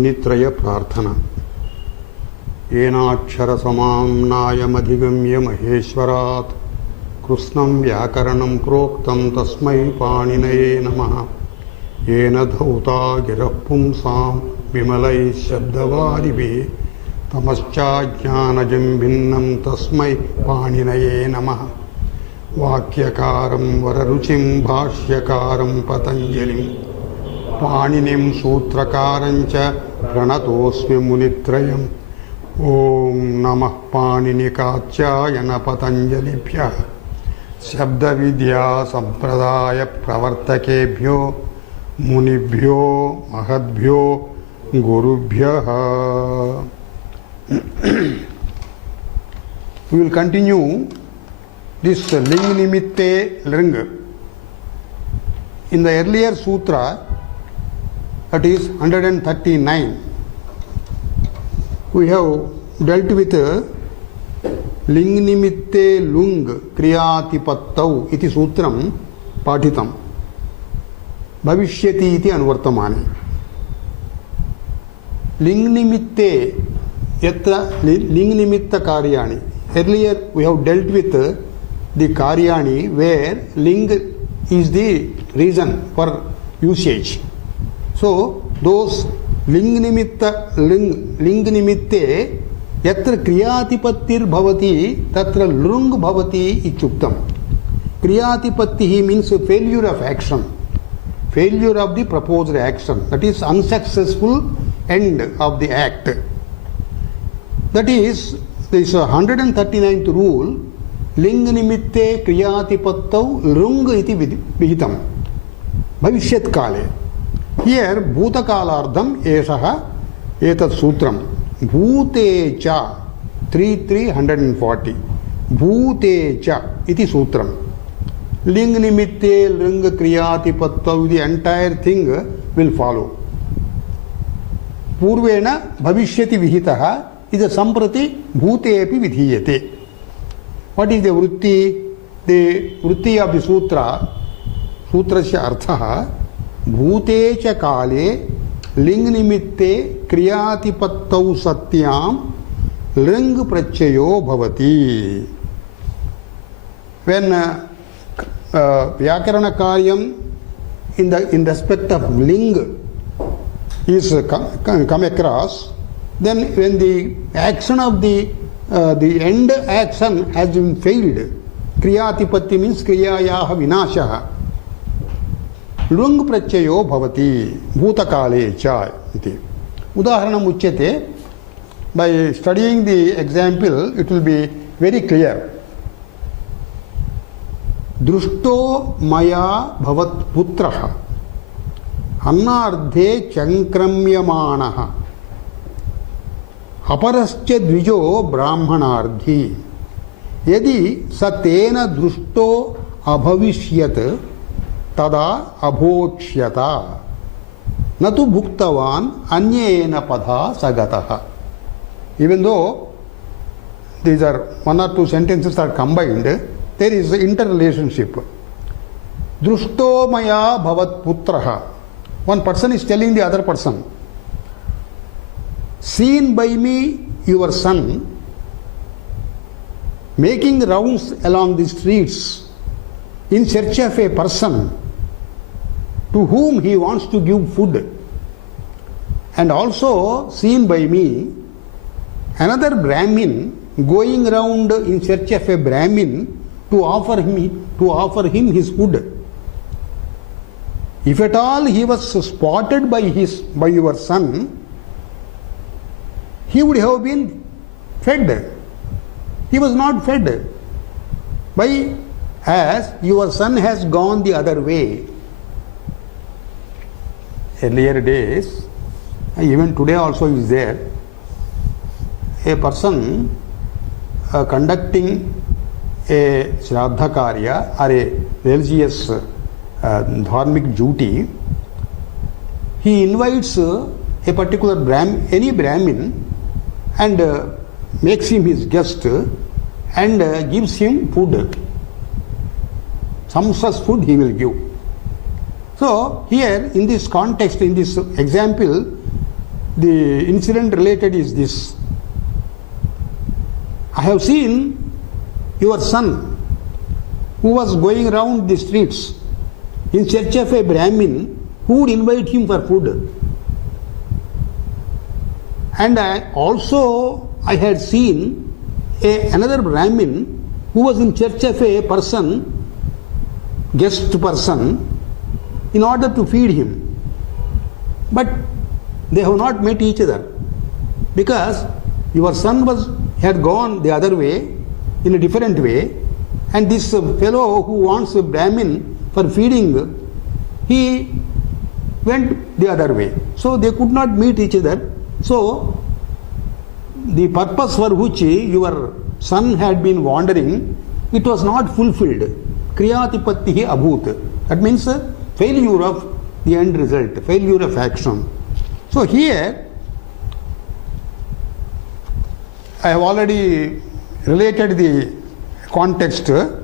मुनित्रय प्रार्थना। येनाक्षर समाम्नायमधिगम्य महेश्वरात् कृष्णं व्याकरणं प्रोक्तं तस्मै पाणिनये नमः। येन धौता गिरः पुंसां विमलैः शब्दवारिभिः तमश्चाज्ञानजं भिन्नं तस्मै पाणिनये नमः। वाक्यकारं वररुचिं भाष्यकारं पतञ्जलिं पाणिनिं सूत्रकारं च प्रणतोऽस्मि मुनित्रयम्। ओम नमः पाणिनिकात्यायन पतञ्जलिभ्यः शब्दविद्या संप्रदाय प्रवर्तकेभ्यो मुनिभ्यो महद्भ्यो गुरुभ्यः। We will continue this ling nimitte ling. In the earlier sutra, that is 139, we have dealt with ling nimitte lung kriyatipattau iti sutram pathitam bhavishyati iti anvartamane. Ling nimitte yatra ling nimitta karyani. Earlier we have dealt with the karyani where ling is the reason for usage. So those ling nimitte yatra kriyatipattir bhavati tatra lung bhavati ityuktam. Kriyatipattihi means failure of action, failure of the proposed action, that is unsuccessful end of the act. That is this 139th rule, ling nimitte kriyatipattau lung iti vihitam bhavishyat kale. Here bhutakalardham eshaha etat sutram bhute cha 340 bhute cha iti sutram. Ling nimitte ling kriyatipattau, the entire thing will follow. Purvena bhavishyati vihitaha is a samprati bhute api vidhiyate. What is the vritti? The vritti of the sutrasya arthaha भूते च काले लिंग निमित्ते क्रियातिपत्तौ सत्याम लिंग प्रत्ययो भवति. When व्याकरण कार्यम in respect of ling is come across, then when the action of the end action has been failed, kriyatipatti means kriyayaha vinashaha, लुंग प्रत्ययो भवति भूतकाले च इति. उदाहरणम् उच्यते. By studying the example it will be very clear. दृष्टो मया भवत् पुत्रः अन्नार्धे चंक्रम्यमाणः अपरश्च द्विजो ब्राह्मणार्थी यदि स तेन दृष्टो अभविष्यत् तदा अभोक्ष्यता न तु भुक्तवान् अन्येन पधा सगतः. Even though these are one or two sentences are combined, there is an interrelationship. Drushto maya bhavat putraha. One person is telling the other person, seen by me your son making rounds along the streets in search of a person to whom he wants to give food, and also seen by me another Brahmin going round in search of a Brahmin to offer him his food. If at all he was spotted by your son, he would have been fed. He was not fed. Why? As your son has gone the other way. Earlier days, even today also is there, a person conducting a Shraddha Karya or a religious dharmic duty, he invites a particular any Brahmin and makes him his guest and gives him food. Some such food he will give. So here in this context, in this example, the incident related is this. I have seen your son who was going around the streets in search of a Brahmin who would invite him for food. And I had seen another Brahmin who was in search of a guest person, in order to feed him. But they have not met each other, because your son had gone the other way, in a different way, and this fellow who wants a Brahmin for feeding, he went the other way. So they could not meet each other. So the purpose for which your son had been wandering, it was not fulfilled. Kriyatipattihi abhut. That means failure of the end result, failure of action. So here, I have already related the context. The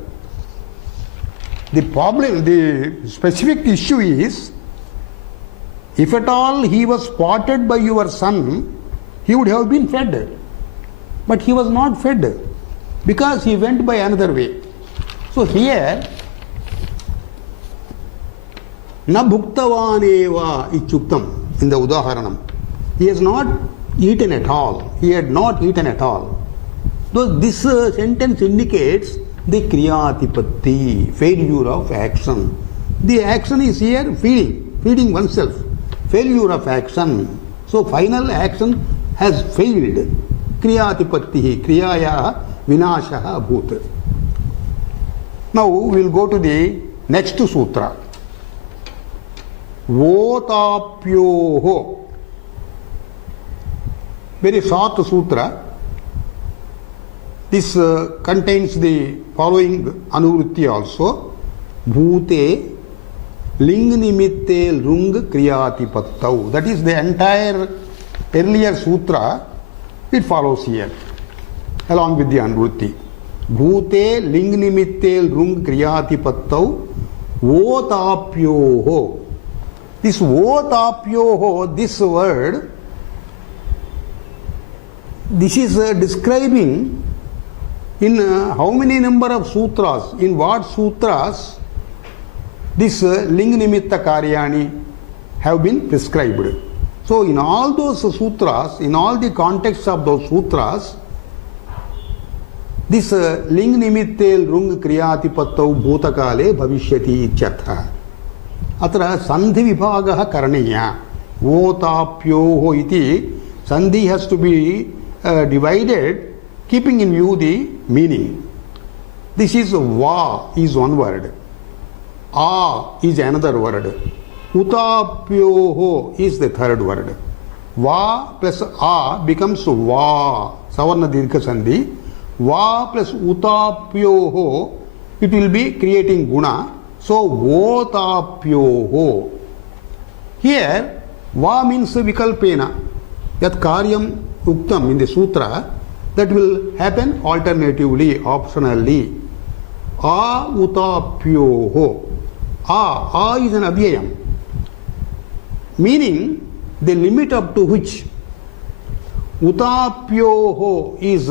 problem, the specific issue is, if at all he was spotted by your son, he would have been fed. But he was not fed, because he went by another way. So here, na bhuktavaneva ichuktam, in the udaharanam. He has not eaten at all. He had not eaten at all. So this sentence indicates the kriyatipatti, failure of action. The action is here feeding oneself. Failure of action. So final action has failed. Kriyatipatti, kriyaya vinashaha bhut. Now we will go to the next sutra. Votapyoho. Very short sutra. This contains the following anuvritti also. Bhute ling nimitte lung kriyatipattau. That is the entire earlier sutra. It follows here along with the anuvritti. Bhute ling nimitte lung kriyatipattau votapyoho. This votapyoho, this word, this is describing in how many number of sutras, in what sutras this ling nimitta karyani have been prescribed. So in all those sutras, in all the contexts of those sutras, this ling nimitte lung kriyatipattau bhutakale bhavishyati ityartha. Atra sandhi vibhagah karaniya. Votapyoho iti. Sandhi has to be divided, keeping in view the meaning. This is va is one word. A is another word. Utapyoho is the third word. Va plus a becomes va. Savarna dirgha sandhi. Va plus utapyoho, it will be creating guna. So votapyoho. Here va means vikalpena. Yat karyam uktam in the sutra, that will happen alternatively, optionally. A utapyoho. A is an avyayam, meaning the limit up to which. Utapyoho is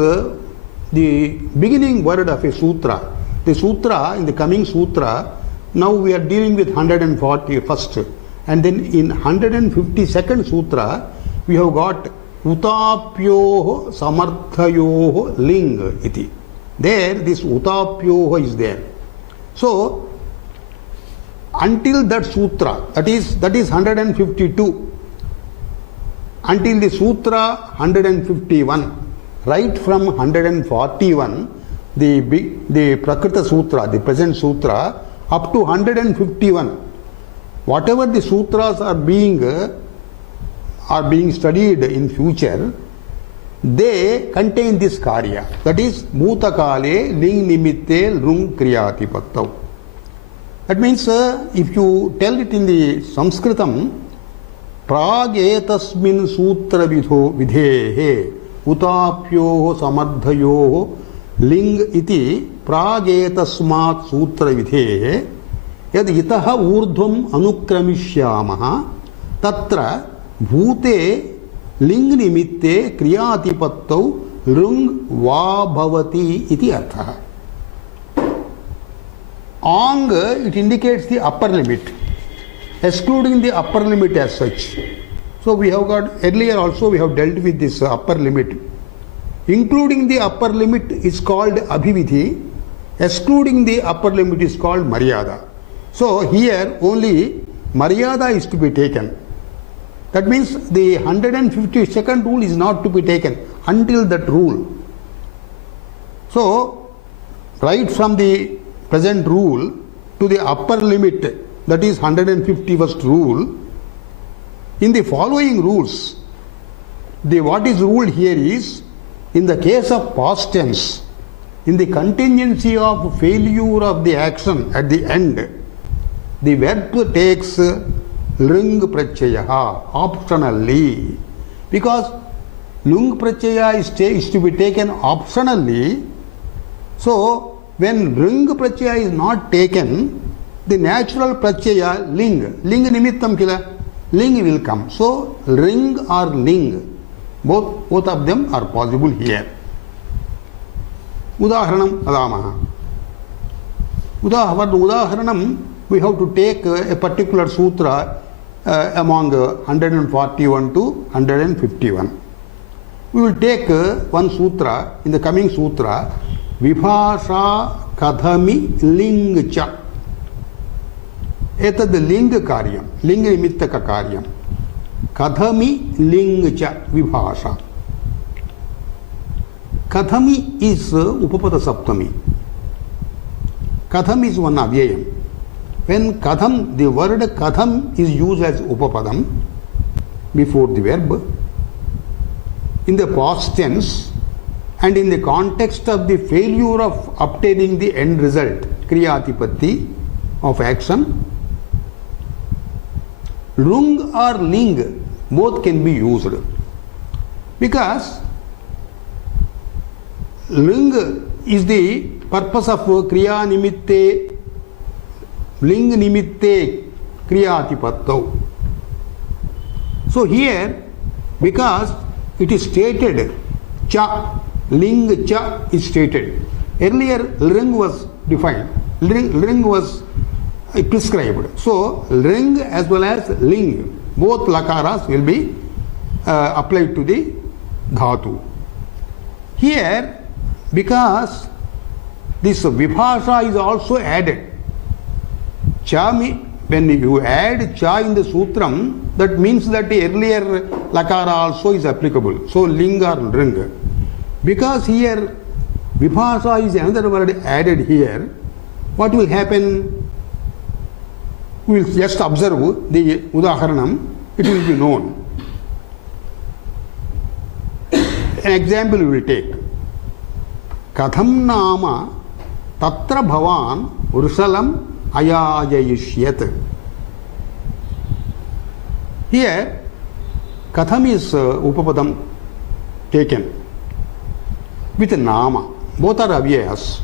the beginning word of a sutra. The sutra, in the coming sutra, now we are dealing with 141st, and then in 152nd sutra we have got utapyoho samarthayoho ling iti. There this utapyoho is there. So until that sutra, that is 152, until the sutra 151, right from 141, the Prakrita Sutra, the present sutra, up to 151, whatever the sutras are being studied in future, they contain this karya. That is bhutakale ling nimitte lung kriyatipattau. That means if you tell it in the Sanskritam, prag etasmin sutra vidhehe utapyoho samardhayoho ling iti prag etasmat sutra vidhehe yad itaha urdhvam anukramishyaamaha tatra bhute लिंग निमित्ते क्रियातिपत्तौ लुंग वा भवति इति अर्थः. Ong, it indicates the upper limit, excluding the upper limit as such. So we have got, earlier also we have dealt with this upper limit. Including the upper limit is called abhividhi, excluding the upper limit is called maryada. So here only maryada is to be taken. That means the 152nd rule is not to be taken until that rule. So right from the present rule to the upper limit, that is 151st rule, in the following rules, what is ruled here is, in the case of past tense, in the contingency of failure of the action at the end, the verb takes lung pratyaya optionally, because lung pratyaya is to be taken optionally. So when ring pratyaya is not taken, the natural pratyaya ling nimittam kila, ling will come. So ring or ling, both of them are possible here. Udaharanam adamaha. Udaharanam, we have to take a particular sutra among 141 to 151. We will take one sutra, in the coming sutra, Vibhasha Kadhami Ling Cha. Etad Ling Karyam, Ling Nimittaka Karyam. Kadhami Ling Cha Vibhasha. Kadhami is Upapada Saptami. Kadham is one avyayam. When Kadham, the word Kadham is used as Upapadam before the verb, in the past tense, and in the context of the failure of obtaining the end result, kriyatipatti of action, lung or ling both can be used, because ling is the purpose of kriya nimitte, ling nimitte kriyatipattau. So here, because it is stated cha, ling cha is stated. Earlier ring was defined, ring was prescribed. So ring as well as ling, both lakaras will be applied to the dhatu. Here, because this vibhasha is also added, cha, when you add cha in the sutram, that means that the earlier lakara also is applicable. So ling or ring. Because here vibhasha is another word added here, what will happen? We will just observe the udaharanam, it will be known. An example we will take. Katham nama tatra bhavan ursalam ayajayishyat. Here katham is upapadam taken with nama. Both are avyayas.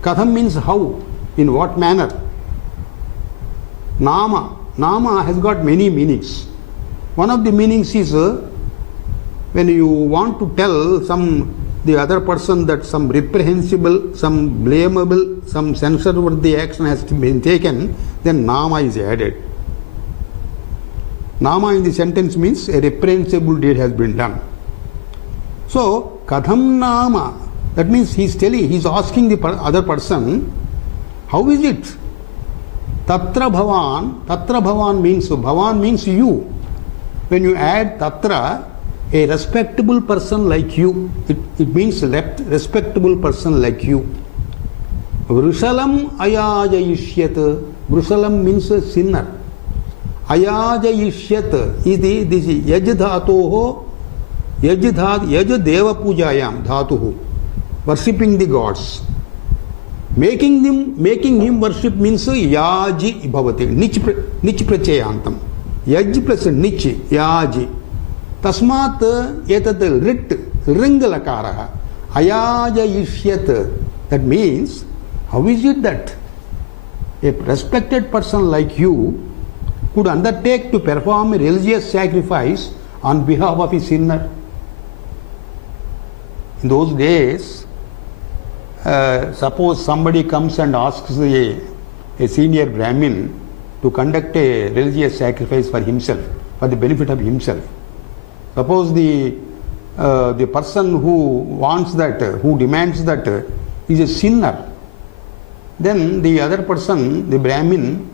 Katham means how, in what manner. Nama has got many meanings. One of the meanings is when you want to tell the other person that some reprehensible, some blamable, some censor-worthy action has been taken, then nama is added. Nama in the sentence means a reprehensible deed has been done. So, Katham Nama, that means he is asking the other person, how is it? Tatra Bhavan means you. When you add Tatra, a respectable person like you, it means respectable person like you. Vrusalam ayajayishyat. Vrusalam means a sinner. Ayajayishyat is this yaj dhatoho, yaj deva pujayam dhatuhu, worshipping the gods. Making him worship means yaji bhavati, nich prachayantam. Yaj plus nich, yaji. Tasmat etat rit ringalakaraha. Ayajayishyat. That means, how is it that a respected person like you could undertake to perform a religious sacrifice on behalf of a sinner. In those days, suppose somebody comes and asks a senior Brahmin to conduct a religious sacrifice for himself, for the benefit of himself. Suppose the person who wants that, who demands that, is a sinner. Then the other person, the Brahmin,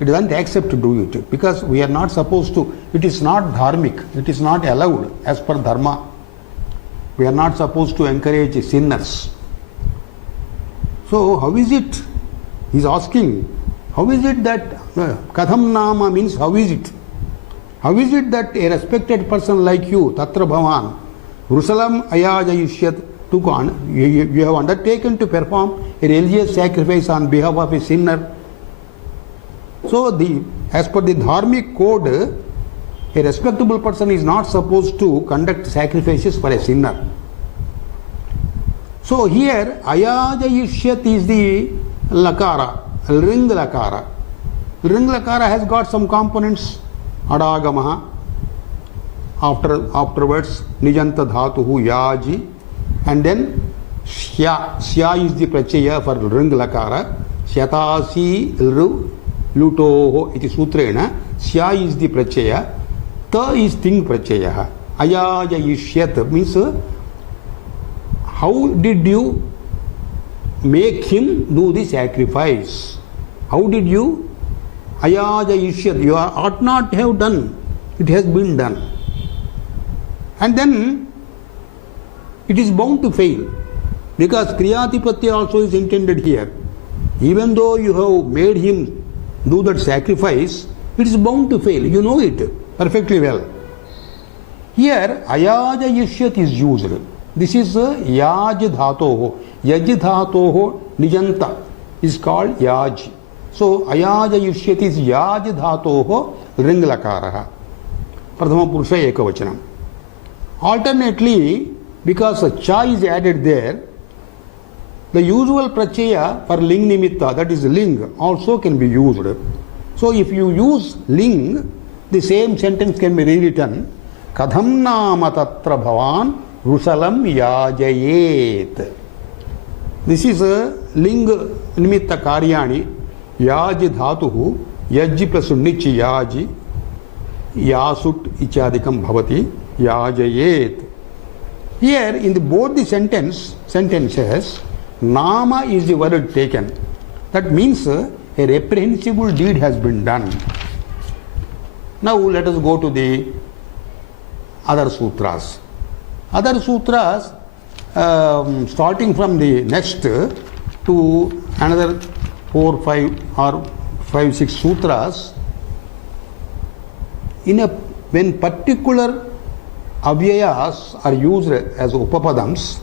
it doesn't accept to do it because we are not supposed to. It is not dharmic. It is not allowed as per dharma. We are not supposed to encourage sinners. So how is it? He is asking, how is it that Katham Nama means how is it? How is it that a respected person like you, Tatra Bhavan, Rusalam Ayajayishyat, you have undertaken to perform a religious sacrifice on behalf of a sinner? So as per the dharmic code, a respectable person is not supposed to conduct sacrifices for a sinner. So here Ayajayishyat is the lakara, ring lakara. Ring lakara has got some components. Adagamaha, afterwards Nijanta Dhatuhu Yaji, and then Shya. Shya is the prachaya for ring lakara. Shyatasi Ru Lutoho iti sutrena. Shya is the prachaya. Ta is ting prachaya. Ayajayishyat means how did you make him do the sacrifice? How did you? Ayajayishyat, you ought not have done. It has been done. And then it is bound to fail because Kriyatipatya also is intended here. Even though you have made him do that sacrifice, it is bound to fail. You know it perfectly well. Here Ayajayishyat is used. This is Yaj Dhatoho. Yaj Dhatoho Nijanta is called Yaj. So Ayajayishyat is Yaj Dhatoho ring lakaraha. Prathama Purusha Ekavachanam. Alternately, because a cha is added there, the usual prachaya for ling nimitta, that is ling, also can be used. So if you use ling, the same sentence can be rewritten. Kadham nama tatra bhavan rusalam yajayet. This is a ling nimitta karyani. Yaji dhatuhu, yaji plus nichi yaji, yasut ichadikam bhavati, yajayet. Here in both the sentences, nama is the word taken. That means a reprehensible deed has been done. Now let us go to the other sutras. Other sutras, starting from the next to another 4, 5 or 5, 6 sutras, when particular avyayas are used as upapadams,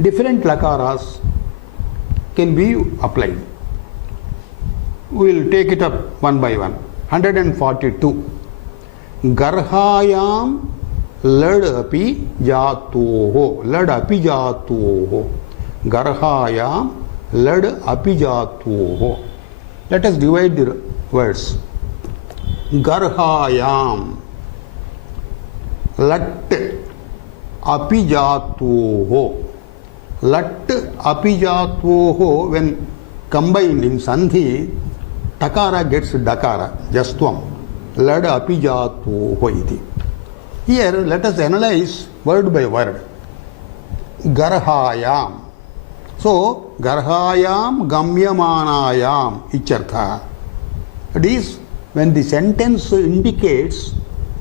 different lakaras can be applied. We will take it up one by one. 142. Garhayam lad api jatoho. Lad api jatoho. Garhayam lad apijatoho. Let us divide the words. Garhayam lat apijatoho. Lat apijatoho, when combined in sandhi, takara gets dakara, jastvam. Lad apijatoho iti. Here let us analyze word by word. Garhayam. So, garhayam gamyamanayam ichartha. It is when the sentence indicates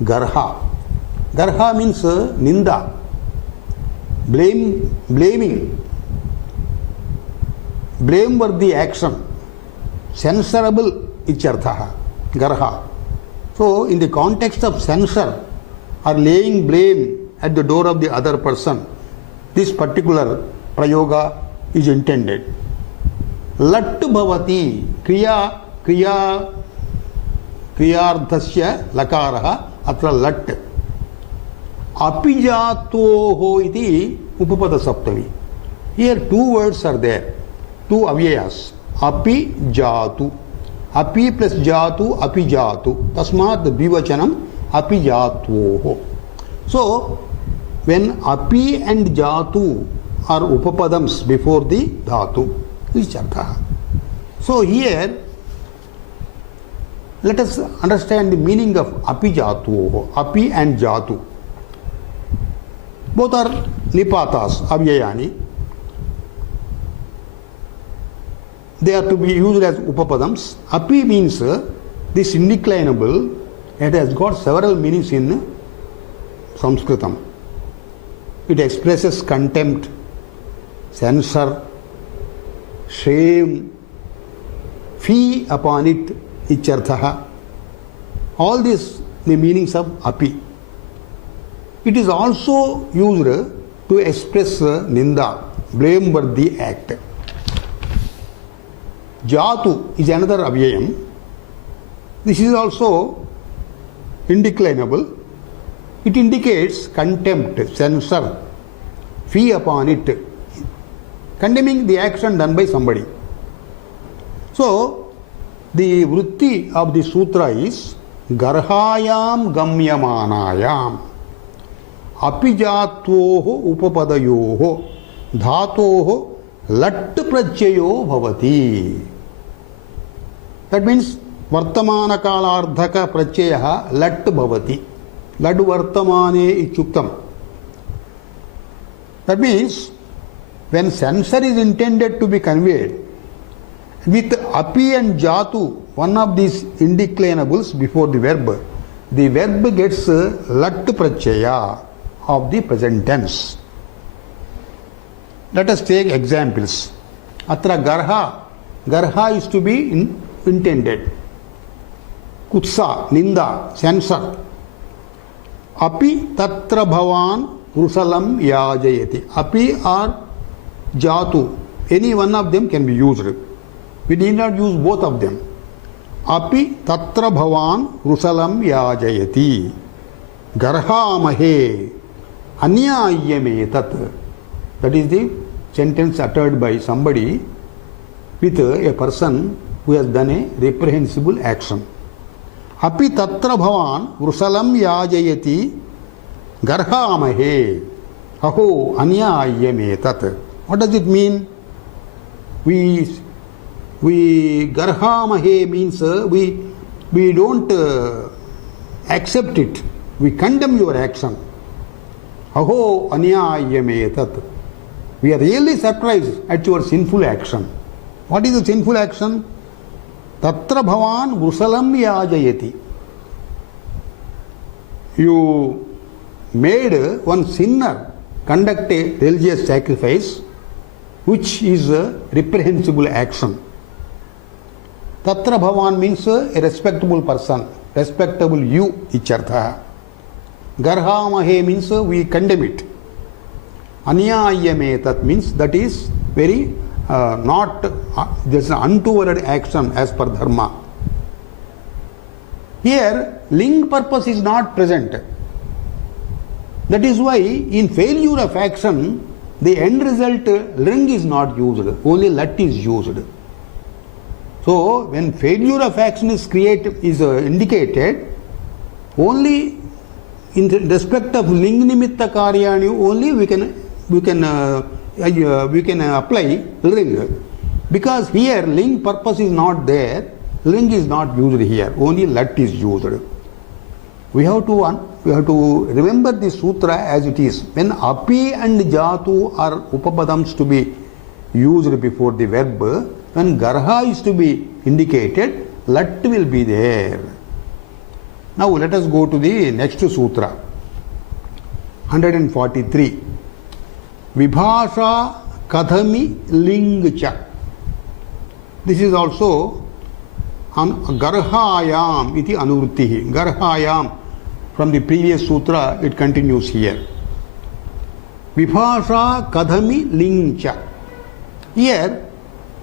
garha. Garha means ninda, blaming, blameworthy action, censorable ichartha, garha. So, in the context of censor or laying blame at the door of the other person, this particular prayoga is intended. Lat bhavati kriyardhasya lakaraha atra lat. Apijatoho iti upapada saptami. Here two words are there, two avyayas. Api jatu. Api plus jatu, api jatu. Tasmat dvivachanam api jatoho. So, when api and jatu are upapadams before the dhatu, is artha. So here, let us understand the meaning of api jatu, api and jatu. Both are nipatas, avyayani. They are to be used as upapadams. Api means this indeclinable. It has got several meanings in Sanskritam. It expresses contempt, censure, shame, fee upon it, icharthaha. All these the meanings of api. It is also used to express ninda, blameworthy act. Jatu is another avyayam. This is also indeclinable. It indicates contempt, censure, fee upon it, condemning the action done by somebody. So, the vritti of the sutra is garhayam gamyamanayam apijatvoho upapadayoho dhatoho lat prachayo bhavati. That means vartamana kalardhaka prachayaha lat bhavati. Lad vartamane ichuktam. That means when censure is intended to be conveyed with api and jatu, one of these indeclinables before the verb gets lat prachaya of the present tense. Let us take examples. Atra garha is to be intended. Kutsa, ninda, censor. Api tatra bhavan rusalam yajayati. Api or jatu, any one of them can be used. We need not use both of them. Api tatra bhavan rusalam yajayati. Garhamahe anyayame. That is the sentence uttered by somebody with a person who has done a reprehensible action. Api tatra bhavan vrusalam yajayati garhamahe aho anyayame tat. What does it mean? We garhamahe means we don't accept it. We condemn your action. Aho anyayame tat. We are really surprised at your sinful action. What is the sinful action? Tatra bhavan vrusalam yajayati. You made one sinner conduct a religious sacrifice, which is a reprehensible action. Tatra bhavan means a respectable person, respectable you, ichartha. Garhamahe means we condemn it. Anyayame tat means that is very there's an untoward action as per dharma. Here, ling purpose is not present. That is why in failure of action, the end result ling is not used, only lat is used. So, when failure of action is indicated, only in respect of ling nimitta karyani only we can apply ling, because here ling purpose is not there, ling is not used here, only lat is used. We have to remember the sutra as it is. When api and jatu are upapadams to be used before the verb, when garha is to be indicated, lat will be there. Now let us go to the next sutra, 143. Vibhasha kadhami lingcha. This is also garhayam iti anuvrittihi. Garhayam, from the previous sutra, it continues here. Vibhasha kadhami lingcha. Here,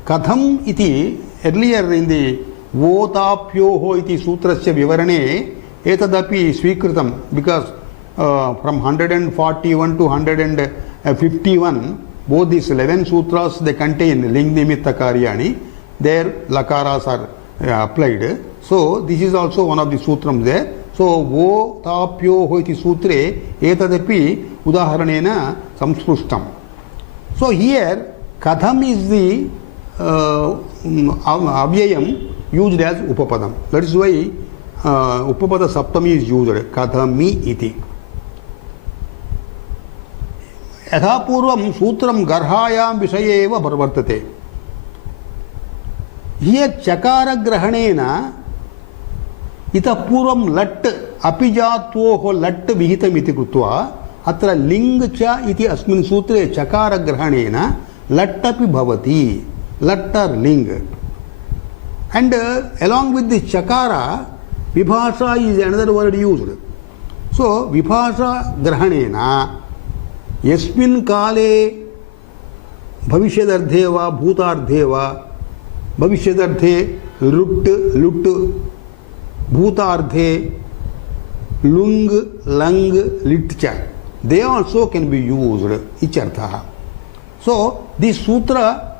kadham iti, earlier in the votapyoho iti sutrasya vivarane, etadapi swikritam, because from 141 to 151, both these 11 sutras, they contain ling nimitta karyani. There lakaras are applied. So this is also one of the sutrams there. So वो ताप्योः इति सूत्रे एतदपि उदाहरणेन संस्पृष्टं. So here katham is the avyayam used as upapadam. That is why upapada saptami is used, kathami iti. यथा पूर्वं सूत्रं गर्हायां विषये एव प्रवर्तते. हियर चकारग्रहणेन इतः पूर्वं लट् अपिजात्वोः लट् विहितम् इति कृत्वा अत्र लिङ् च इति अस्मिन् सूत्रे चकारग्रहणेन लट् अपि भवति. लट् आर् लिङ्. And along with the chakara, vibhasa is another word used. So vibhasa grahanena yasmin kale bhavishyadardhe va bhutardhe va bhavishyadardhe lut bhutardhe lung lang litcha, they also can be used ichartha. So this sutra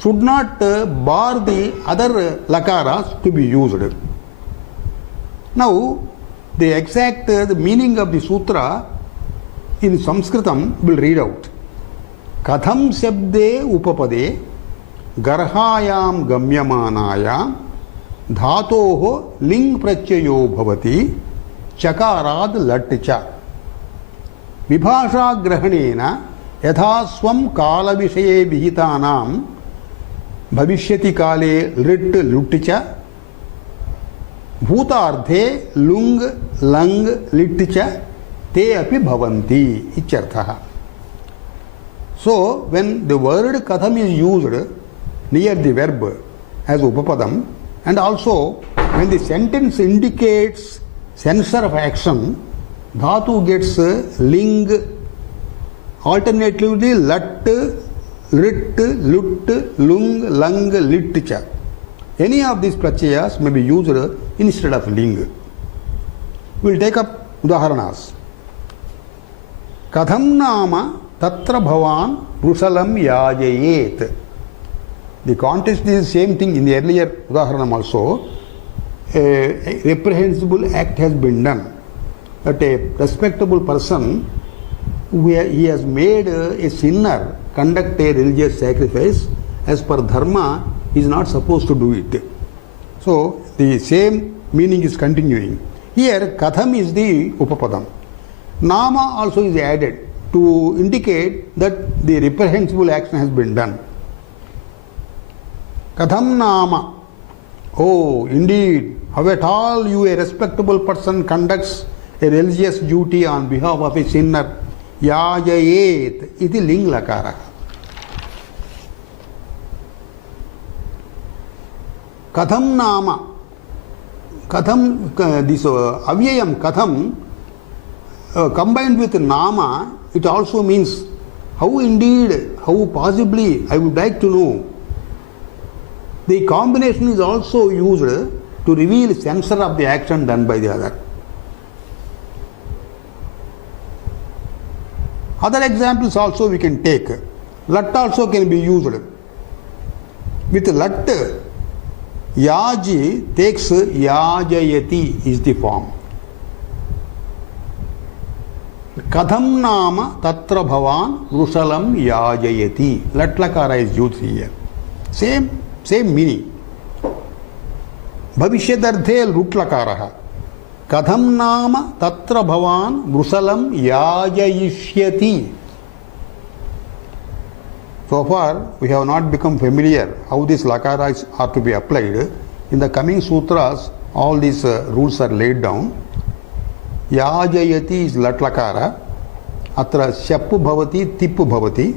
should not bar the other lakaras to be used. Now the exact the meaning of the sutra in Sanskritam will read out. Katham shabde upapade garhayam gamyamanayam dhatoho ling prachayo bhavati chakarad latcha vibhasha grahanena yatha swam kala vishaye vihitanam भविष्यति काले लिट् लुट् च भूतार्थे लुङ् लङ् लिट् च ते अपि भवन्ति इत्यर्थः. So when the word katham is used near the verb as upapadam, and also when the sentence indicates censor of action, dhatu gets ling, alternatively lat, lit, lut, lung, lang, lit cha. Any of these prachayas may be used instead of ling. We will take up udaharanas. Katham nama tatra bhavan vrusalam yajayet. The context is the same thing in the earlier udaharanam also. A reprehensible act has been done. That a respectable person, he has made a sinner conduct a religious sacrifice as per dharma, he is not supposed to do it. So the same meaning is continuing. Here katham is the upapadam. Nama also is added to indicate that the reprehensible action has been done. Katham nama. Oh, indeed, how at all you, a respectable person, conducts a religious duty on behalf of a sinner. Yajayet iti ling lakara. Katham nama. Katham, this avyayam katham combined with nama, it also means how indeed, how possibly, I would like to know. The combination is also used to reveal censor of the action done by the other. Other examples also we can take. Lat also can be used. With lat, yaji takes yajayati is the form. Katham nama tatra bhavan vrusalam yajayati. Lat lakara is used here. Same meaning. Bhavishyadardhe lut lakaraha. Katham nama tatra bhavan vrusalam yajayishyati. So far we have not become familiar how these lakaras are to be applied. In the coming sutras all these rules are laid down. Yajayati is lat lakara. Atra shappu bhavati tippu bhavati.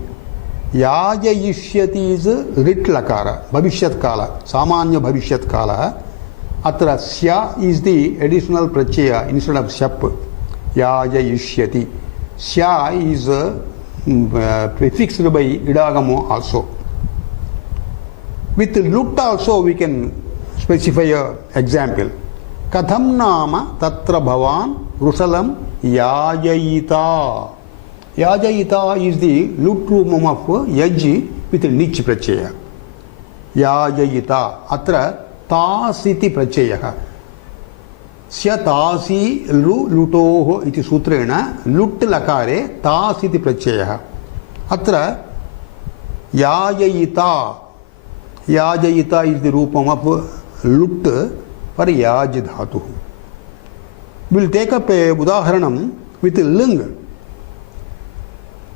Yajayishyati is rit lakara. Bhavishyat kala. Samanya bhavishyat kala. Atra sya is the additional prachaya instead of shap. Yajayishyati. Sya is prefixed by idagamo also. With lut also we can specify an example. Katham nama tatra bhavan vrusalam yajayita. Yajayita is the lut rupam of yaji with nich prachaya. Yajayita. Atra tasiti prachayaha. स्य तासी लु लुटोः इति सूत्रेण लुट् लकारे तास् इति प्रत्ययः अत्र याजयिता याजयिता इति रूपम् of लुट् for याज धातुः विल टेक अप ए उदाहरणं विथ लुङ्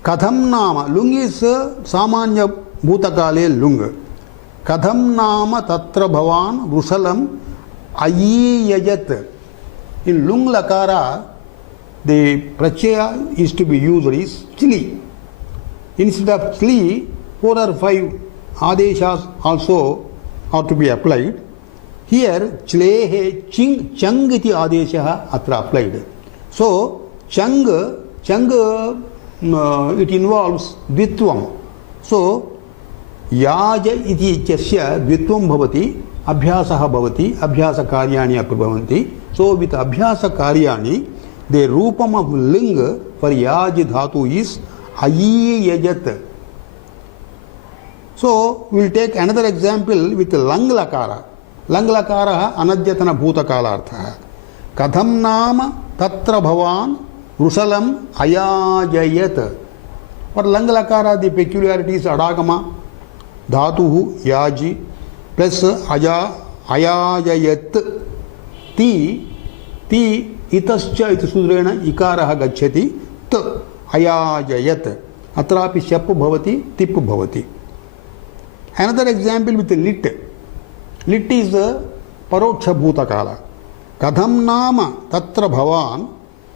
कथं नाम लुङ् इज सामान्य भूतकाले लुङ् कथं नाम तत्र भवान् वृषलम् अयीययत् in lung lakara the pratyaya is to be used is chli instead of chli 4 or 5 adeshas also are to be applied here chlehe chang iti adeshah atra applied so chang it involves dvitvam so yaja iti chasya dvitvam bhavati अभ्यासः भवति अभ्यास कार्याणि अपि भवन्ति so with abhyasa karyani the roopam of ling for yaj dhatu is ayiyajat so we will take another example with lang lakara anadyatana bhutakalarthah katham nama tatra bhavan vrusalam ayajayat for lang lakara the peculiarity is adagama dhatuhu yaji plus ayajayat ति इतश्च इति सूत्रेण इकारः गच्छति त अयाजयत् अत्रापि शप् भवति तिप् भवति अनदर एग्जांपल विथ लिट् इज परोक्ष भूतकाल कथं नाम तत्र भवान्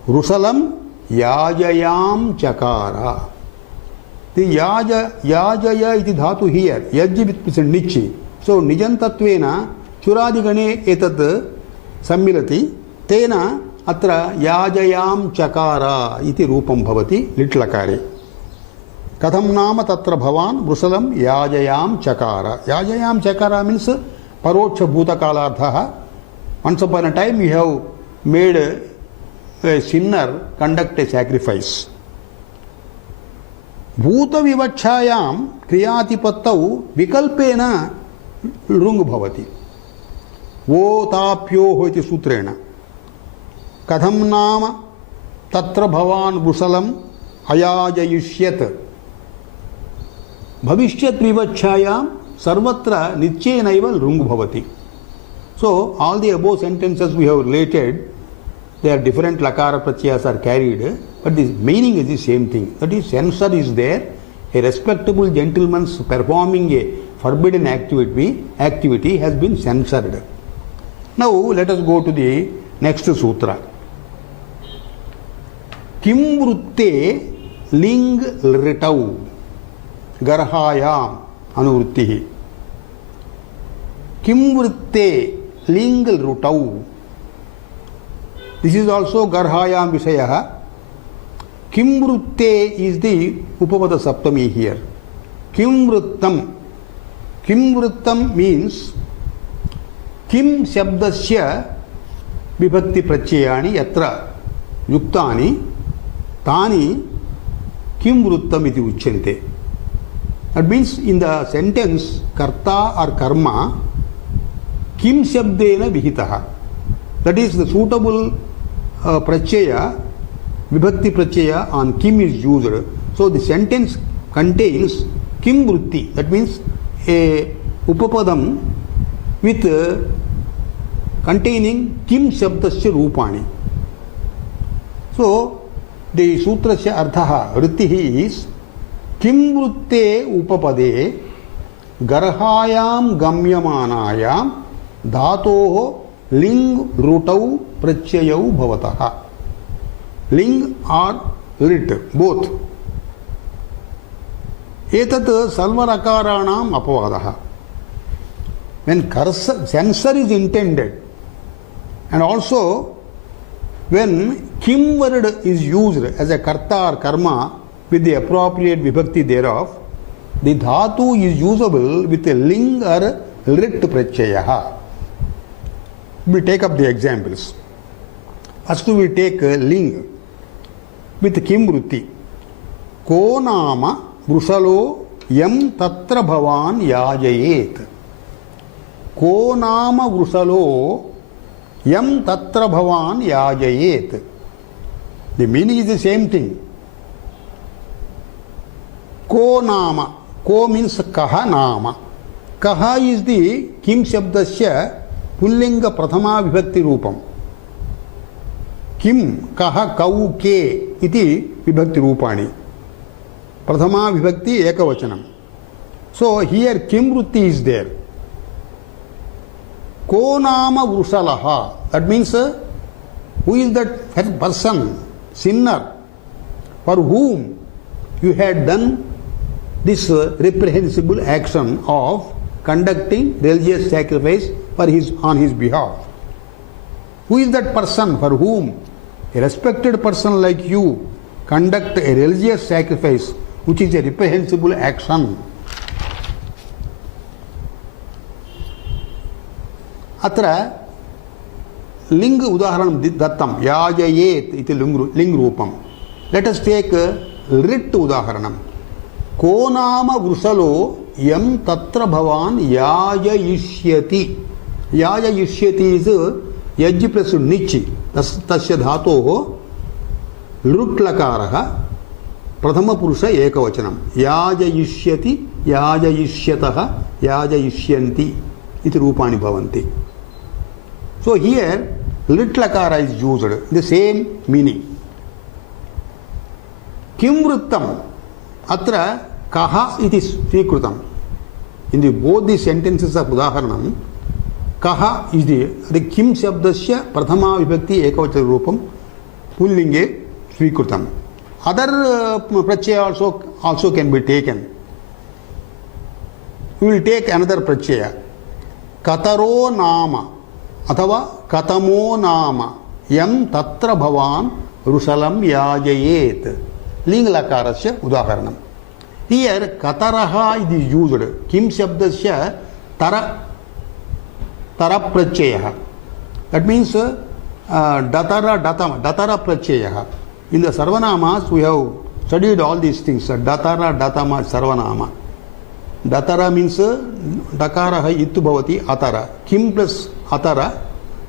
वृषलं याजयां चकार ति याजय इति धातु हियर यज् विथ निच् सो निजन्तत्वेन चुरादिगणे एतत् सम्मिलति तेन अत्र याजयां चकार इति रूपं भवति लिट् लकारे कथं नाम तत्र भवान् वृषलं याजयां चकार मीन्स परोक्ष भूतकालार्थः once upon a time you have made a sinner conduct a sacrifice भूत विवक्षायां क्रियातिपत्तौ विकल्पेन लुङ् भवति वो ताप्योः इति सूत्रेण कथं नाम तत्र भवान् वृषलम् अयाजयिष्यत् भविष्यत् विवक्षायां सर्वत्र निश्चयेनैव लुङ् भवति so all the above sentences we have related they are different lakara pratyayas are carried but the meaning is the same thing that is censor is there a respectable gentleman performing a forbidden activity has been censored. Now let us go to the next sutra. Kim vrutte ling ritau garhayam anuvrittihi. Kim vrutte ling ritau. This is also garhayam vishayaha. Kim vrutte is the upapada saptami here. Kim vruttam. Kim vruttam means किम शब्दस्य विभक्ति प्रत्ययानि यत्र युक्तानि तानि किम वृत्तम इति उच्यन्ते that means in the sentence karta or karma kim shabdena vihitah that is the suitable pratyaya vibhakti pratyaya on kim is used so the sentence contains kim vritti that means a upapadam with containing kim shabdasya rupani. So the sutrasya arthaha vrittihi is kim vrutte upapade garhayam gamyamanayam dhatoho ling rutau pratyayau bhavataha. Ling or lit both. Etat salvarakaranam apavadaha. When censor is intended and also when kim word is used as a karta or karma with the appropriate vibhakti thereof, the dhatu is usable with a ling or lit pratyaya. We take up the examples. First we take ling with kim vrutti. Ko nama vrushalo yam tatra bhavan yajayet. को नाम वृषलो Yam tatra bhavan yajayet. The meaning is the same thing. Ko nama. Ko means kaha nama. Kaha is the kim shabdasya pullinga prathama vibhakti rupam. Kim, kaha, kau, ke iti vibhakti rupani. Prathama vibhakti ekavachanam. So here kim vrutti is there. Ko nama vrusalaha. That means who is that person, sinner, for whom you had done this reprehensible action of conducting religious sacrifice on his behalf. Who is that person for whom a respected person like you conduct a religious sacrifice which is a reprehensible action? Atra ling udaharanam dattam yajayet iti ling rupam. Let us take rit udaharanam. Ko nama vrusalo yam tatra bhavan yajayishyati. Yajayishyati is yajji plus nichi. Tasya dhatoho lutlakaraha prathama purusha ekavachanam. Yajayishyati, yajayishyataha, yajayishyanti iti rupani bhavanti. So here litlakara is used, the same meaning. Kim vrittam atra kaha iti svikrutam. In both the sentences of udaharanam, kaha is the kim shabdasya prathama vibhakti ekavachana rupam pullinge svikrutam. Other prachaya also can be taken. We will take another prachaya. Kataro nama अथवा कतमो नाम यम तत्र भवान रुसलम याजयेत लिंग लकारस्य उदाहरणम. Here kataraha is used. Kim shabdasya tara prachayah. That means datara prachayah. In the sarvanamas we have studied all these things. Datara, datama, sarvanama. Datara means dakaraha itu bhavati atara. Kim plus atara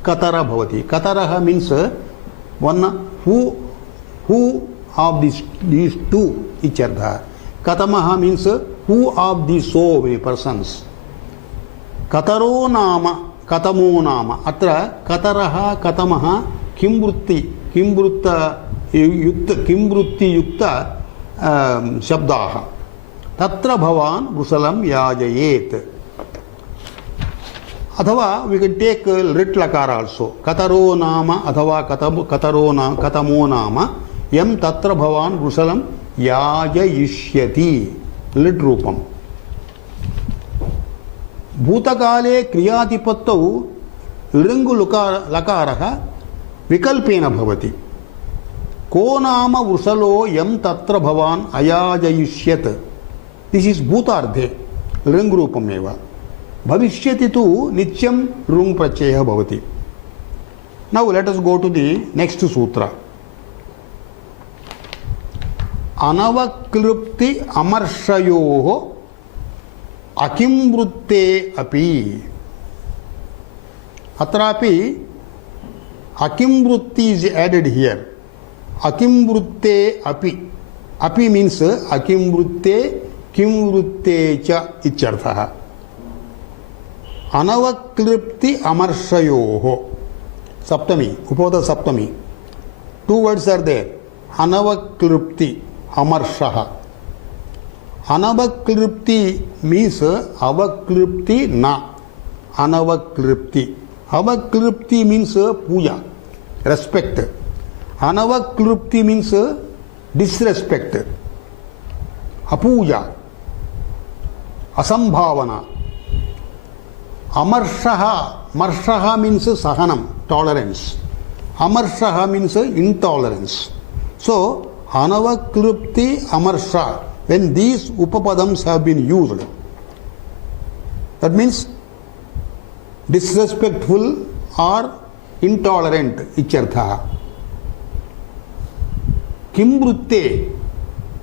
katara bhavati. Kataraha means one who of these two ichartha. Katamaha means who of these so many persons. Kataro nama, katamo nama. Atra kataraha, katamaha kimvrutti yukta shabdaha. Tatra bhavan vusalam yajayet. Athava we can take lit lakara also. Kataro nama athava katamo nama yam tatra bhavan vusalam yajayishyati. Lit rupam. Bhutakale kriyatipattau lingu lakaraha vikalpena bhavati. Ko nama vrusalo yam tatra bhavan ayajayishyat. This is bhutardhe, ring rupam eva. Bhavishyati tu nityam rung prachaya bhavati. Now let us go to the next sutra. Anavaklupti amarshayoho akimvrutte api. Atrapi akimvrutti is added here. Akimvrutte api. Api means akimvrutte kimvrutte cha icharthaha. Anavaklipti amarshayoho. Saptami, upada saptami. Two words are there. Anavaklipti, amarshaha. Anavaklipti means avaklipti na. Anavaklipti. Avaklipti means puja, respect. Anavaklipti means disrespect. Apuja, asambhavana. Marshaha means sahanam, tolerance. Amarshaha means intolerance. So, anavaklipti amarsha, when these upapadams have been used, that means disrespectful or intolerant ichartha. Kimvrutte,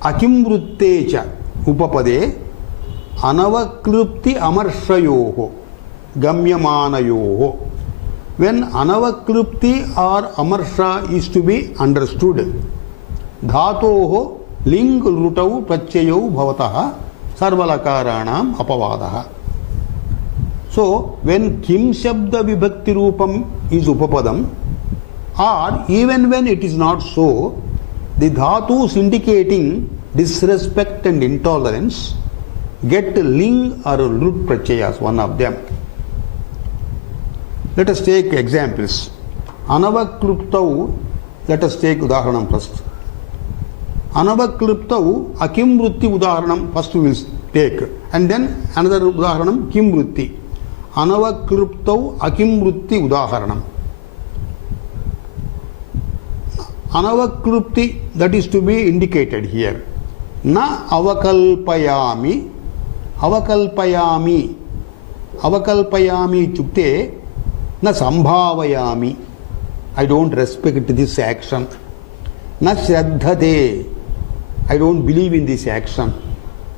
akimvrutte cha upapade anavaklipti amarshayoho gamyamanayoho. When anavaklupti or amarsha is to be understood, dhatoho ling rutau pratyayau bhavataha sarvalakaranam apavadaha. So, when kim shabda vibhakti rupam is upapadam, or even when it is not so, the dhatus indicating disrespect and intolerance get ling or lut pratyayas, one of them. Let us take examples. Anavakluptau, let us take udaharanam first. Anavakluptau akimvrutti udaharanam first we will take, and then another udaharanam kimvrutti. Anavakluptau akimvrutti udaharanam. Anavaklupti, that is to be indicated here. Na avakalpayami, avakalpayami, avakalpayami chukte na sambhavayami. I don't respect this action. Na shraddhate, I don't believe in this action.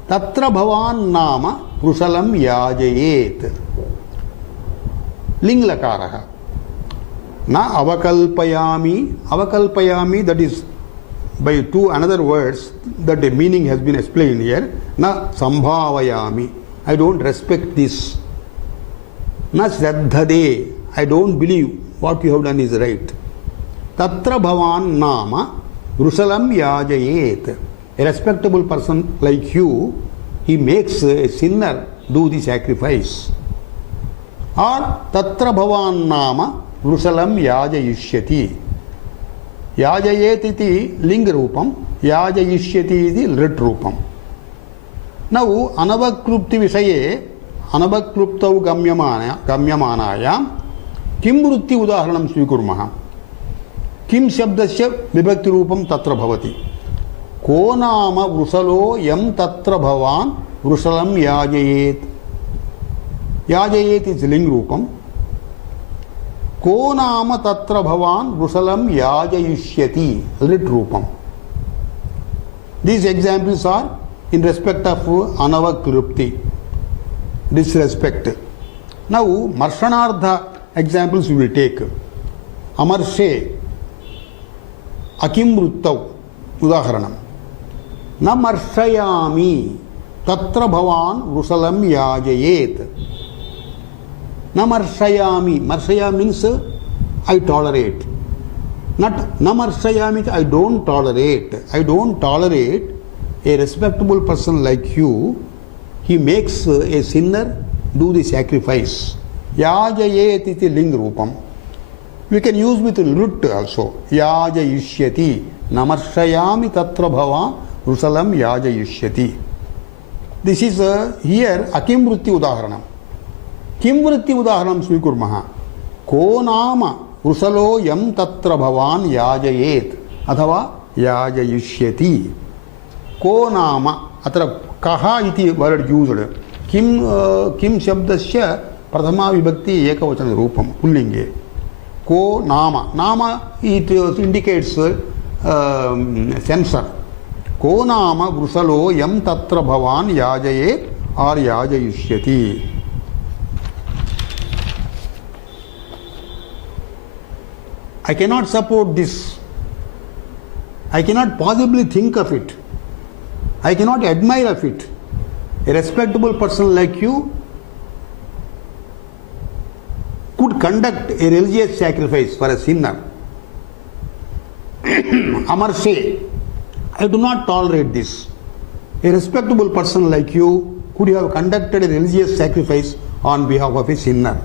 Tatra bhavan nama prusalam yajayet. Ling lakaraha. Na avakalpayami, avakalpayami, that is by two another words that the meaning has been explained here. Na sambhavayami, I don't respect this. Na shraddhade, I don't believe what you have done is right. Tatra bhavan nama rusalam yajayet. A respectable person like you, he makes a sinner do the sacrifice. Or tatra bhavan nama rusalam yajayishyati. Yajayet iti ling rupam, yajayishyati iti lit rupam. Now, anavaklupti visaye, anavakluptau gamyamanayam kim vrutti udaharanam svikurmaha. Kim shabdasya vibhakti rupam tatra bhavati. Ko nama vrusalo yam tatra bhavan vrusalam yajayet. Yajayet is ling rupam. Ko nama tatra bhavan vrusalam yajayishyati, lit rupam. These examples are in respect of anavaklupti, disrespect. Now, marshanardha examples we will take. Amarshe, akimvruttau, udaharanam. Na marshayami, tatra bhavan vrusalam yajayet. Na marshayami, marshaya means I tolerate. Not na marshayami, I don't tolerate. I don't tolerate a respectable person like you. He makes a sinner do the sacrifice. Yajayet iti ling rupam. We can use with lut also. Yajayishyati. Namarshayami tatra bhava rusalam yajayishyati. This is here akimvrutti udaharanam. Kimvrutti udaharanam svikurmaha. Ko nama rusalo yam tatra bhavan yajayet. Athava yajayishyati. Ko nama. Atra kaha iti word used. Kim shabdasya prathama vibhakti ekavachana rupam. Pullinge. Ko nama. Nama, it indicates censor. Ko nama vrusalo yam tatra bhavan yajayet or yajayishyati. I cannot support this. I cannot possibly think of it. I cannot admire of it. A respectable person like you could conduct a religious sacrifice for a sinner. Amarshe, I do not tolerate this. A respectable person like you could have conducted a religious sacrifice on behalf of a sinner.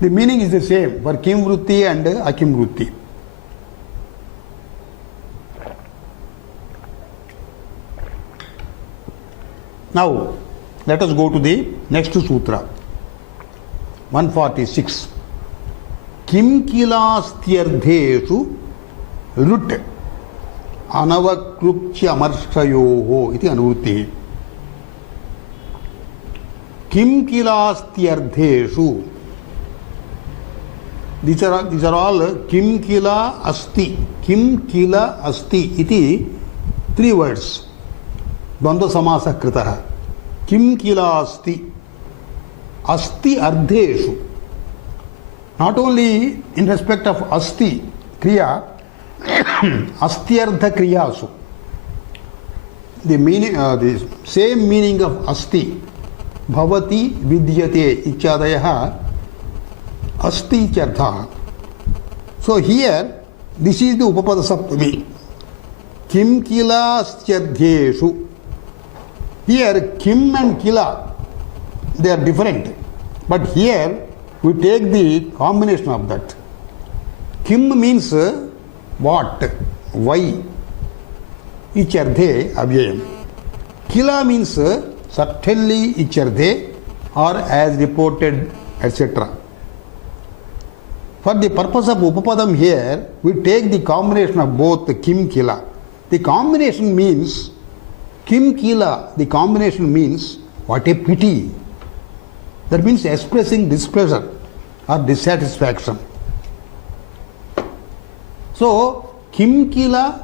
The meaning is the same for kimvrutti and akimvrutti. Now, let us go to the next sutra. 146. Kim kilastyardheshu lut anavakluptya amarshayoho iti anuvrutti. Kim kilastyardheshu. These are all kim kila asti. Kim kila asti iti three words. Dvandva samasa kritaha. Kim kila asti. Asti ardheshu. Not only in respect of asti kriya, astyartha kriyasu. The meaning, the same meaning of asti, bhavati vidyate ichadayah asti chartha. So here, this is the upapada saptami. Kim kila astyadhyeshu. Here, kim and kila, they are different. But here, we take the combination of that. Kim means what? Why? Icharthe avyayam. Kila means certainly icharthe or as reported, etc. For the purpose of upapadam here, we take the combination of both kim kila. The combination means kim kila, the combination means what a pity. That means expressing displeasure or dissatisfaction. So, kim kila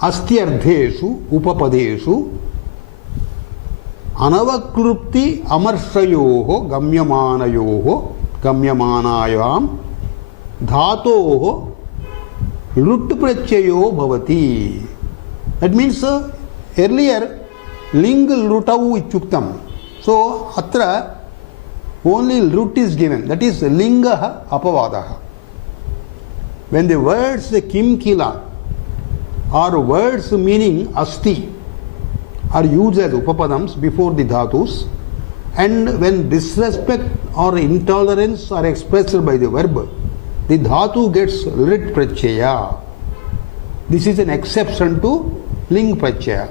astyardheshu upapadeshu anavaklupti amarshayoho gamyamanayam dhatoho lut prachayo bhavati. That means earlier ling lutau ichuktam. So, atra only lut is given. That is linga apavadaha. When the words kim kila or words meaning asti are used as upapadams before the dhatus, and when disrespect or intolerance are expressed by the verb, the dhatu gets lit prachaya. This is an exception to ling prachaya.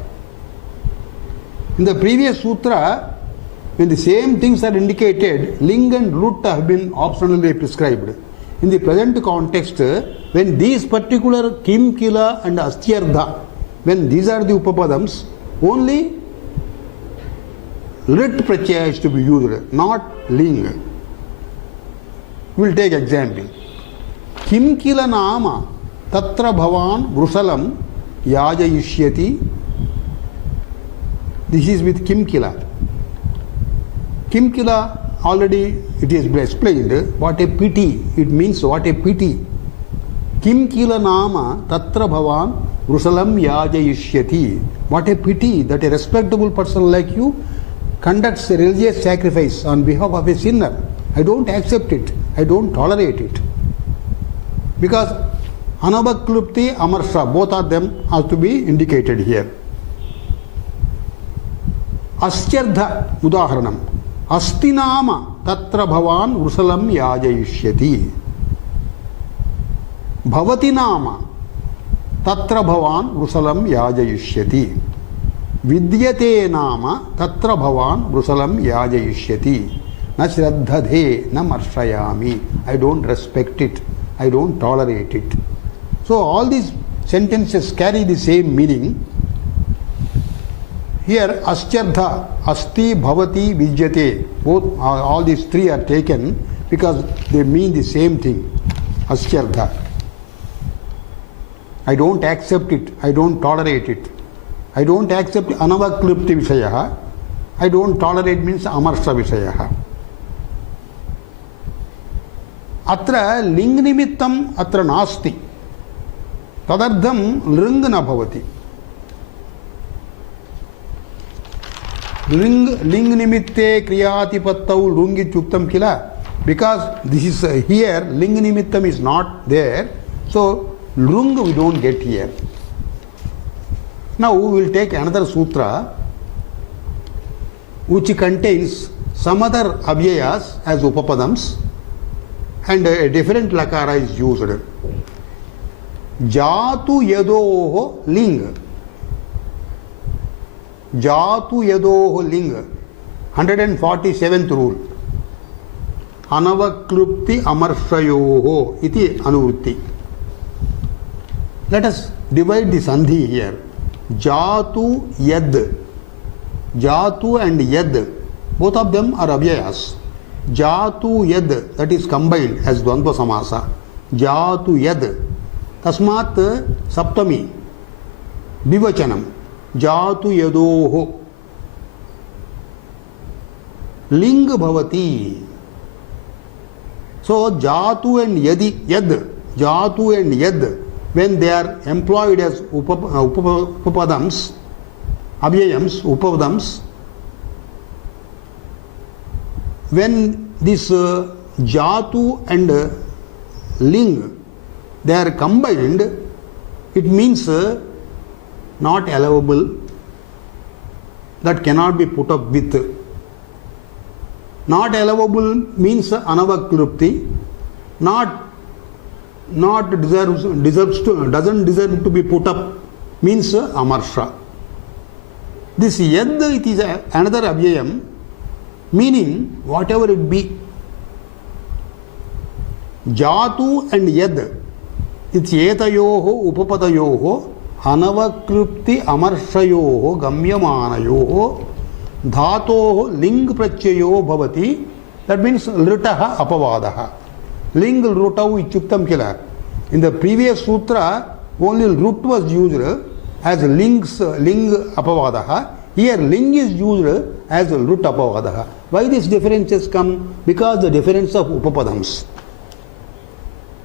In the previous sutra, when the same things are indicated, ling and lut have been optionally prescribed. In the present context, when these particular kim, kila and astyardha, when these are the upapadams, only lit prachaya is to be used, not ling. We will take example. Kim kila nama tatra bhavan vrusalam yajayishyati. This is with kim kila. Kim kila, already it is explained. What a pity. It means what a pity. Kim kila nama tatra bhavan vrusalam yajayishyati. What a pity that a respectable person like you conducts a religious sacrifice on behalf of a sinner. I don't accept it. I don't tolerate it. Because anavaklupti amarsha, both of them have to be indicated here. Astyardha udaharanam. Asti nama tatra bhavan vrusalam yajayishyati. Bhavati nama tatra bhavan vrusalam yajayishyati. Vidyate nama tatra bhavan vrusalam yajayishyati. Na shraddhadhe na marshayami. I don't respect it. I don't tolerate it. So all these sentences carry the same meaning. Here astyardha, asti, bhavati, vidyate, both all these three are taken because they mean the same thing. Astyardha. I don't accept it. I don't tolerate it. I don't accept anavaklipti vishayaha. I don't tolerate means amarsha vishayaha. Atra ling nimittam atra nasti. Tadardham ling na bhavati. Ling nimitte kriyati pattau lungi chuktam kila. Because this is here, ling nimittam is not there. So, lung we don't get here. Now, we will take another sutra which contains some other avyayas as upapadams and a different lakara is used. Jatu yadoho ling. Jatu yadoho ling. 147th rule. Anavaklupti amarshayoho iti anuvrutti. Let us divide the sandhi here. Jatu yad. Jatu and yad, both of them are avyayas. Jatu yad, that is combined as dvandva samasa. Jatu yad. Tasmat saptami. Vivachanam. Jatu yadoho. Ling bhavati. So jatu and yad, jatu and yad, when they are employed as upapadams, avyayams, upapadams, when this jatu and ling, they are combined, it means not allowable, that cannot be put up with. Not allowable means anavaklupti, doesn't deserve to be put up, means amarsha. This yad, it is another avyayam, meaning whatever it be. Jatu and yad, it's etayoho upapadayoho anavakripti amarshayoho gamyamanayoho dhatoho ling prachayo bhavati. That means lritaha apavadaha. Ling lrutau ichuktam kila. In the previous sutra, only lrut was used as ling apavadaha. Here ling is used as lrut apavadaha. Why these differences come? Because the difference of upapadams.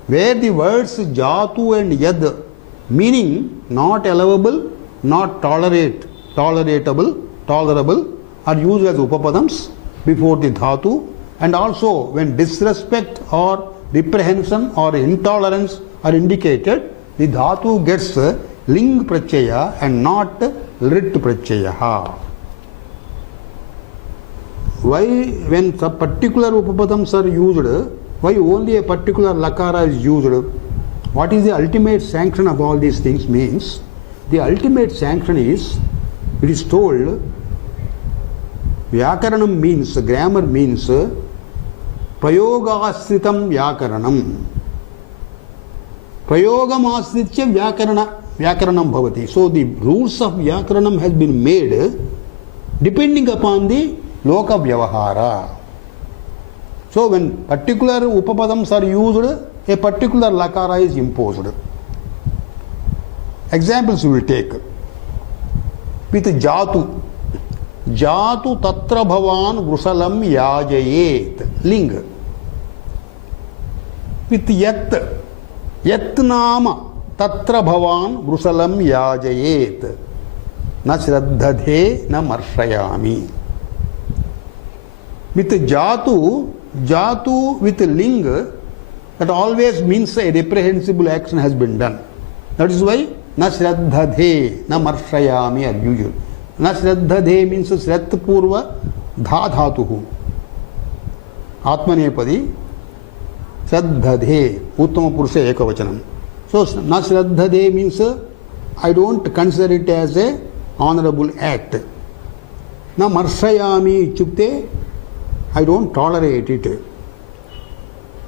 Where the words jatu and yad, meaning not allowable, not tolerable, are used as upapadams before the dhatu, and also when disrespect or reprehension or intolerance are indicated, the dhatu gets ling prachaya and not rit prachaya. Why when some particular upapadams are used, why only a particular lakara is used? What is the ultimate sanction of all these things means? The ultimate sanction is, it is told, Vyakaranam means, grammar means, prayogasritam vyakaranam. Prayogam asritya vyakaranam bhavati. So the rules of vyakaranam has been made depending upon the loka vyavahara. So when particular upapadams are used, a particular lakara is imposed. Examples we will take. With jatu. Jatu tatra bhavan vrusalam yajayet. Ling. With yat. Yat nama tatra bhavan vrusalam yajayet. Na shraddhadhe na marshayami. With jatu with ling, that always means a reprehensible action has been done. That is why na shraddhadhe na marshayami are usual. Na shraddhadhe means shraddha purva dha dhatuhu. Atmanepadi shraddhadhe uttama purusha ekavachanam. So na shraddhadhe means I don't consider it as a honorable act. Na marshayami ichukte I don't tolerate it.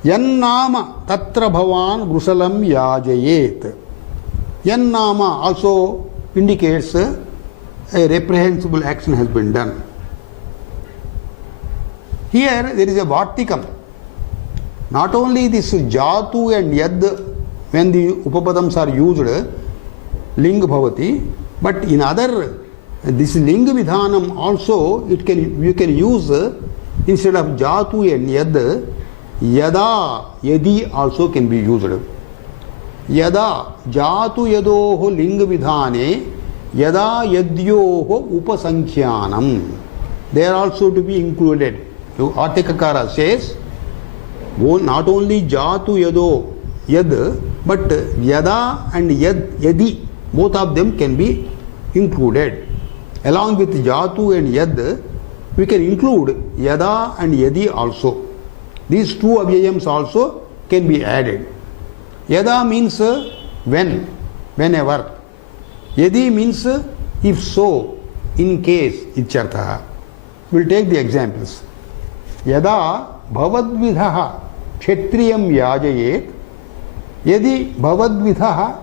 Yannama tatra bhavan vrusalam yajayet. Yannama also indicates a reprehensible action has been done. Here there is a vartikam. Not only this jatu and yad, when the upapadams are used, ling bhavati, but in other, this ling vidhanam also you can use instead of jatu and yad, yada, yadi also can be used. Yada, jatu yadoho ling vidhane, yada yadyoho upasankhyanam. They are also to be included. So Artikakara says, not only jatu yado, yad, but yada and yadi, both of them can be included. Along with jatu and yad, we can include yada and yadi also. These two avyayams also can be added. Yada means when, whenever. Yadi means if so, in case, ichartha. We will take the examples. Yada bhavadvidhaha kshetriyam yajayet, yadi bhavadvidhaha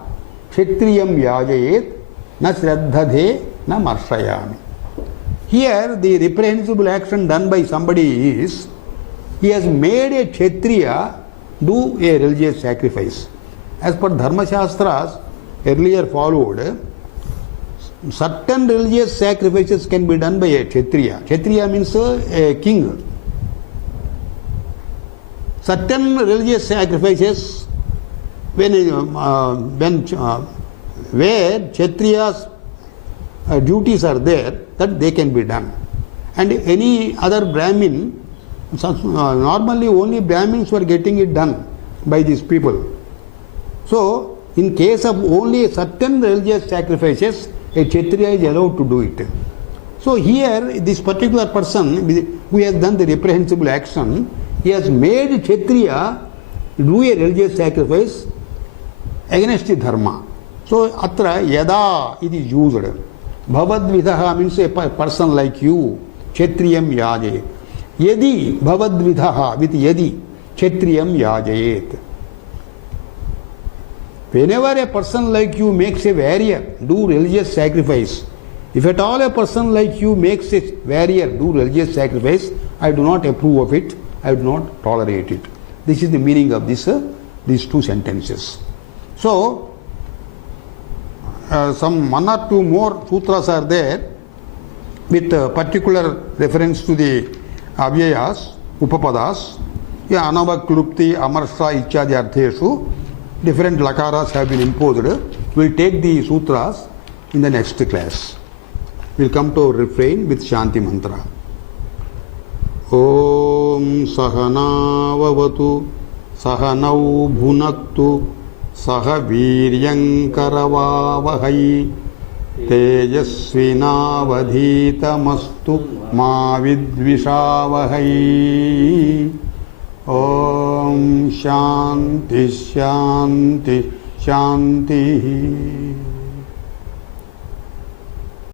kshetriyam yajayet, na shraddhadhe na marshayami. Here the reprehensible action done by somebody is, he has made a kshetriya do a religious sacrifice. As per Dharma Shastras earlier followed, certain religious sacrifices can be done by a kshetriya. Kshetriya means a king. certain religious sacrifices when where Kshatriyas duties are there, that they can be done. And any other Brahmin, normally only Brahmins were getting it done by these people. So, in case of only certain religious sacrifices, a Kshatriya is allowed to do it. So here, this particular person who has done the reprehensible action, he has made Kshatriya do a religious sacrifice against the dharma. So, atra yada it is used. Bhavadvidaha means a person like you, Kshatriyam yaje. Yadi bhavadvidaha with yadi, Kshatriyam yajayet. Whenever a person like you makes a warrior do religious sacrifice, if at all a person like you makes a warrior do religious sacrifice, I do not approve of it, I do not tolerate it. This is the meaning of these two sentences. So, some one or two more sutras are there with particular reference to the avyayas, upapadas, anavaklupti, amarsha, ityadi artheshu. Different lakaras have been imposed. We will take the sutras in the next class. We will come to refrain with Shanti mantra. Om Sahana Vavatu Sahanau Bhunaktu Sahaviryankaravavahai Tejasvinavadhitamastu Ma Vidvishavahai. Om Shanti Shanti Shanti.